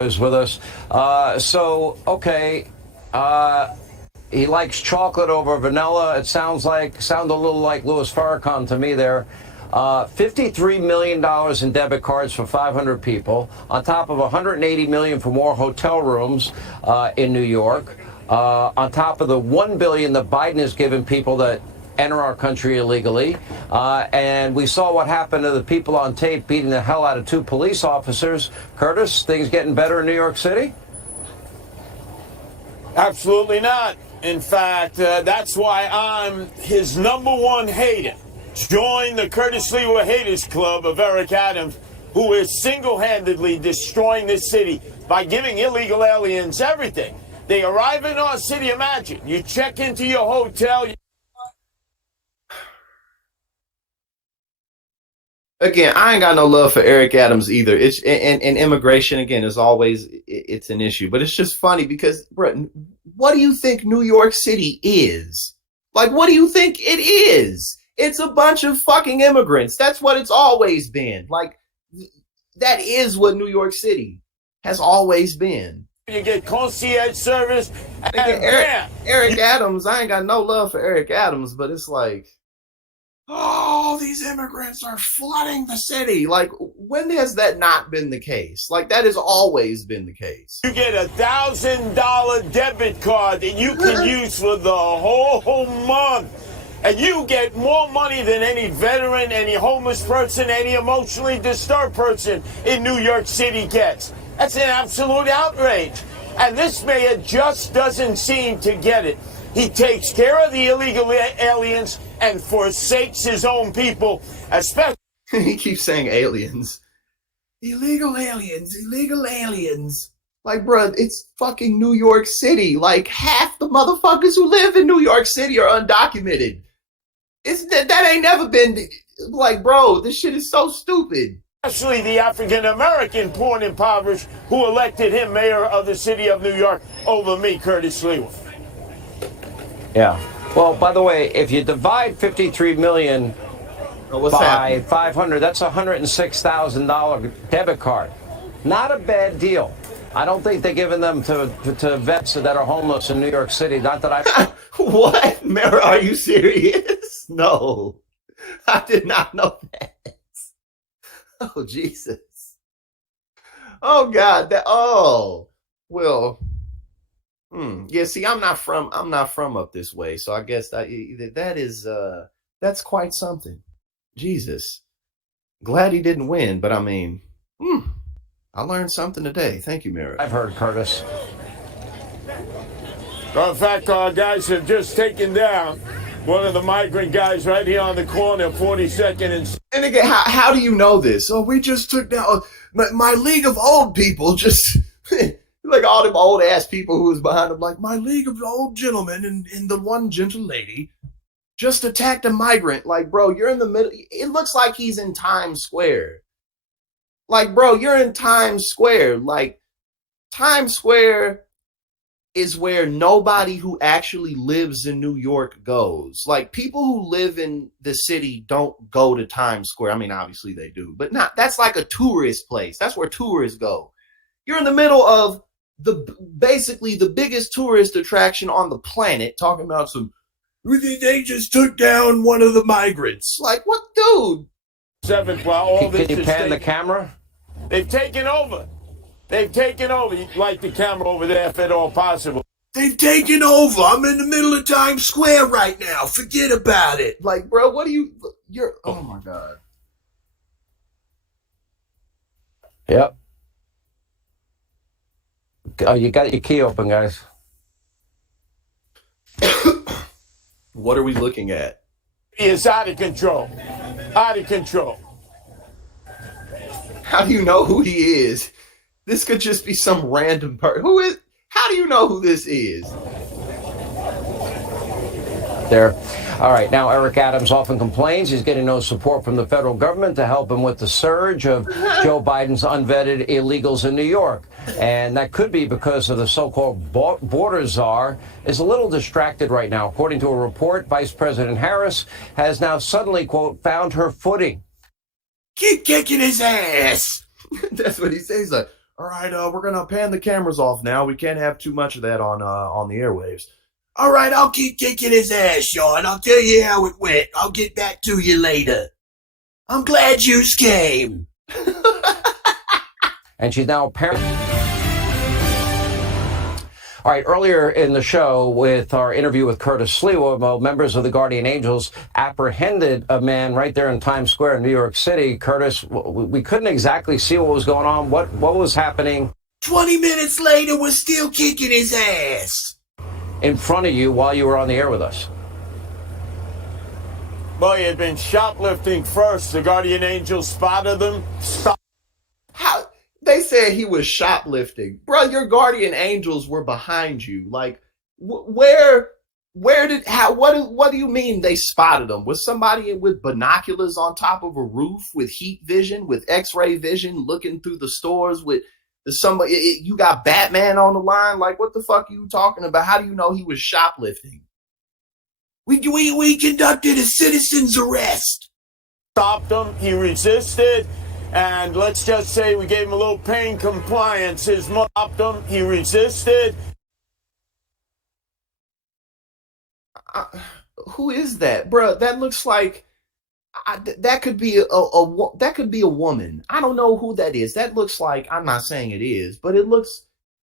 Is with us. Okay. He likes chocolate over vanilla. It sounded a little like Louis Farrakhan to me there. $53 million in debit cards for 500 people, on top of $180 million for more hotel rooms in New York, on top of the $1 billion that Biden has given people that enter our country illegally. And we saw what happened to the people on tape beating the hell out of two police officers. Curtis, things getting better in New York City? Absolutely not. In fact, that's why I'm his number one hater. Join the Curtis Silwa Haters Club of Eric Adams, who is single-handedly destroying this city by giving illegal aliens everything. They arrive in our city, imagine. You check into your hotel. Again, I ain't got no love for Eric Adams either. It's and immigration again is always it's an issue, but it's just funny because, bro, what do you think New York City is? Like, what do you think it is? It's a bunch of fucking immigrants. That's what it's always been. Like, that is what New York City has always been. You get concierge service. Again, Eric Adams, I ain't got no love for Eric Adams, but it's like, oh, these immigrants are flooding the city. Like, when has that not been the case? Like, that has always been the case. You get $1,000 debit card that you can use for the whole month. And you get more money than any veteran, any homeless person, any emotionally disturbed person in New York City gets. That's an absolute outrage. And this mayor just doesn't seem to get it. He takes care of the illegal aliens and forsakes his own people, especially. He keeps saying aliens. Illegal aliens, illegal aliens. Like, bro, it's fucking New York City. Like, half the motherfuckers who live in New York City are undocumented. That ain't never been, like, bro, this shit is so stupid. Especially the African-American poor and impoverished who elected him mayor of the city of New York over me, Curtis Silwa. Yeah. Well, by the way, if you divide 53 million by 500, that's a $106,000 debit card. Not a bad deal. I don't think they're giving them to vets that are homeless in New York City. Not that I. What? Mara, are you serious? No, I did not know that. Oh, Jesus. Oh, God. Well. Yeah, see, I'm not from up this way, so I guess that's quite something. Jesus. Glad he didn't win, but I mean, I learned something today. Thank you, Mara. I've heard, Curtis. In fact, our guys have just taken down one of the migrant guys right here on the corner, 42nd and again, how do you know this? Oh, we just took down my league of old people. Just like all them old ass people who was behind them, like, my league of old gentlemen and the one gentle lady just attacked a migrant. Like, bro, you're in the middle. It looks like he's in Times Square. Like, bro, you're in Times Square. Like, Times Square is where nobody who actually lives in New York goes. Like, people who live in the city don't go to Times Square. I mean, obviously they do, but that's like a tourist place. That's where tourists go. You're in the middle of basically the biggest tourist attraction on the planet, talking about they just took down one of the migrants. Like, what, dude? Can you pan the camera? They've taken over. You'd like the camera over there if at all possible. They've taken over. I'm in the middle of Times Square right now. Forget about it. Like, bro, oh my God. Yep. Oh, you got your key open, guys. What are we looking at? He is out of control. Out of control. How do you know who he is? This could just be some random person. How do you know who this is? There. All right. Now, Eric Adams often complains he's getting no support from the federal government to help him with the surge of Joe Biden's unvetted illegals in New York. And that could be because of the so-called border czar is a little distracted right now. According to a report, Vice President Harris has now suddenly, quote, found her footing. Keep kicking his ass. That's what he says. Like, All right, we're gonna pan the cameras off now. We can't have too much of that on the airwaves. All right, I'll keep kicking his ass, Sean. I'll tell you how it went. I'll get back to you later. I'm glad you came. And she's now apparently. All right, earlier in the show with our interview with Curtis Silwa, well, members of the Guardian Angels apprehended a man right there in Times Square in New York City. Curtis, we couldn't exactly see what was going on. What was happening? 20 minutes later, we're still kicking his ass. In front of you while you were on the air with us? Well, he had been shoplifting first. The Guardian Angels spotted them. How? They said he was shoplifting. Bro, your Guardian Angels were behind you. Like, what do you mean they spotted him? Was somebody with binoculars on top of a roof with heat vision, with x-ray vision, looking through the stores with somebody? You got Batman on the line? Like, what the fuck are you talking about? How do you know he was shoplifting? We conducted a citizen's arrest. Stopped him. He resisted. And let's just say we gave him a little pain compliance. His mother stopped him. He resisted. Who is that, bro? That looks like that could be a woman. I don't know who that is. That looks like, I'm not saying it is, but it looks.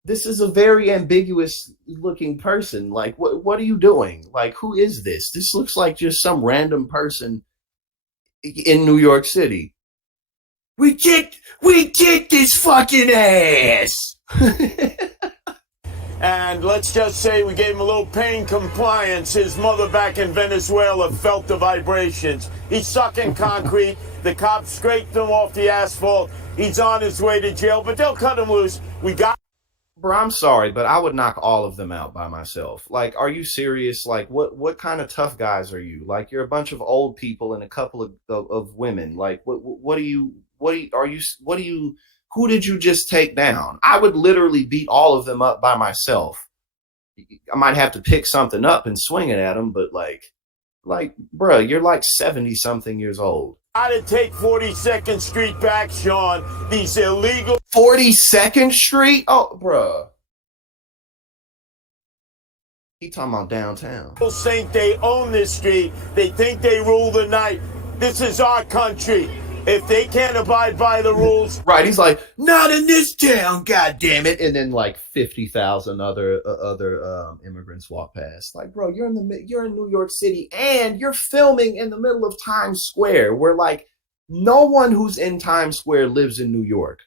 This is a very ambiguous looking person. Like, what are you doing? Like, who is this? This looks like just some random person in New York City. We kicked his fucking ass. And let's just say we gave him a little pain compliance. His mother back in Venezuela felt the vibrations. He's sucking concrete. The cops scraped him off the asphalt. He's on his way to jail, but they'll cut him loose. We got. Bro, I'm sorry, but I would knock all of them out by myself. Like, are you serious? Like, what kind of tough guys are you? Like, you're a bunch of old people and a couple of women. Like, who did you just take down? I would literally beat all of them up by myself. I might have to pick something up and swing it at them, but like, bro, you're like 70 something years old. Gotta take 42nd Street back, Sean. These illegal 42nd Street? Oh, bruh. He talking about downtown. people think they own this street. They think they rule the night. This is our country. If they can't abide by the rules, Right, he's like, not in this town, god damn it. And then like 50,000 other immigrants walk past. Like, bro, you're in New York City and you're filming in the middle of Times Square, where like no one who's in Times Square lives in New York.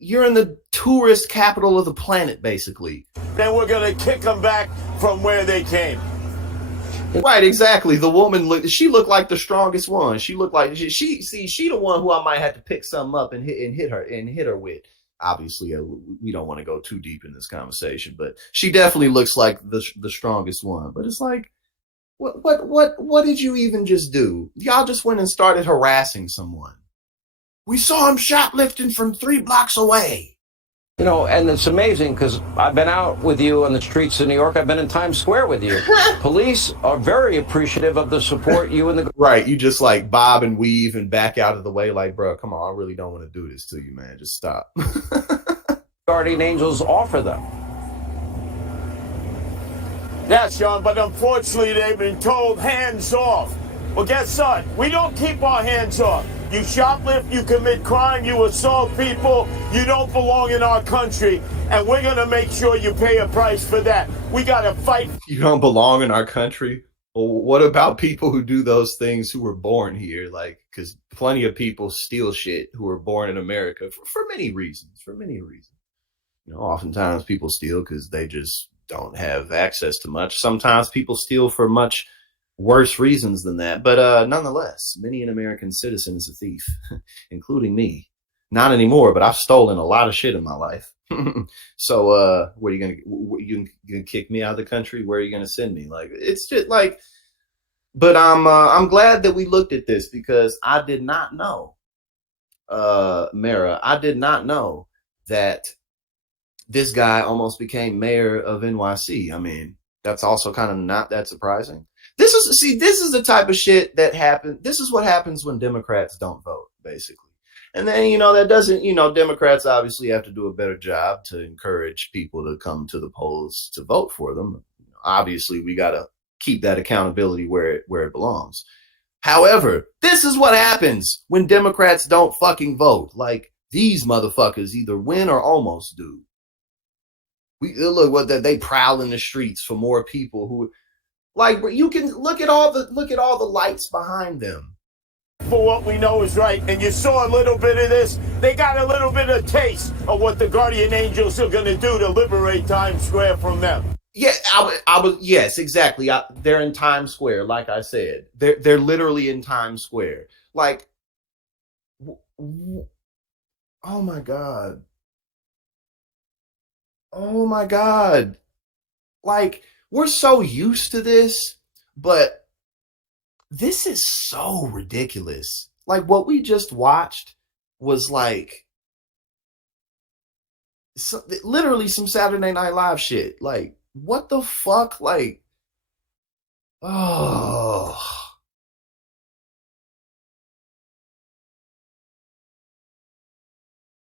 You're in the tourist capital of the planet, basically. then we're gonna kick them back from where they came. Right, exactly. The woman she looked like the strongest one. She looked like she the one who I might have to pick something up and hit her with. Obviously, we don't want to go too deep in this conversation, but she definitely looks like the strongest one. But it's like, what did you even just do? Y'all just went and started harassing someone. We saw him shoplifting from 3 blocks away. You know, and it's amazing because I've been out with you on the streets of New York. I've been in Times Square with you. Police are very appreciative of the support you and the. Right, you just like bob and weave and back out of the way like, bro, come on, I really don't want to do this to you, man. Just stop. Guardian Angels offer them. Yes, Sean, but unfortunately they've been told hands off. Well, guess what? We don't keep our hands off. You shoplift, you commit crime, you assault people, you don't belong in our country, and we're going to make sure you pay a price for that. We got to fight. You don't belong in our country? Well, what about people who do those things who were born here? Like, because plenty of people steal shit who were born in America for many reasons. You know, oftentimes people steal because they just don't have access to much. Sometimes people steal for much worse reasons than that. But nonetheless, many an American citizen is a thief, including me. Not anymore, but I've stolen a lot of shit in my life. So where are you gonna kick me out of the country? Where are you gonna send me? Like, it's just like, but I'm glad that we looked at this, because I did not know, Mara, I did not know that this guy almost became mayor of NYC. I mean, that's also kind of not that surprising. This is the type of shit that happens. This is what happens when Democrats don't vote, basically. And then, that doesn't, Democrats obviously have to do a better job to encourage people to come to the polls to vote for them. Obviously, we got to keep that accountability where it belongs. However, this is what happens when Democrats don't fucking vote. Like, these motherfuckers either win or almost do. We look what they prowl in the streets for more people who, like, you can look at all the lights behind them. For what we know is right, and you saw a little bit of this. They got a little bit of taste of what the guardian angels are going to do to liberate Times Square from them. Yeah, yes, exactly. They're in Times Square, like I said. They're literally in Times Square. Like, oh my God. Oh my God. Like, we're so used to this, but this is so ridiculous. Like, what we just watched was like literally some Saturday Night Live shit. Like, what the fuck? Like, oh.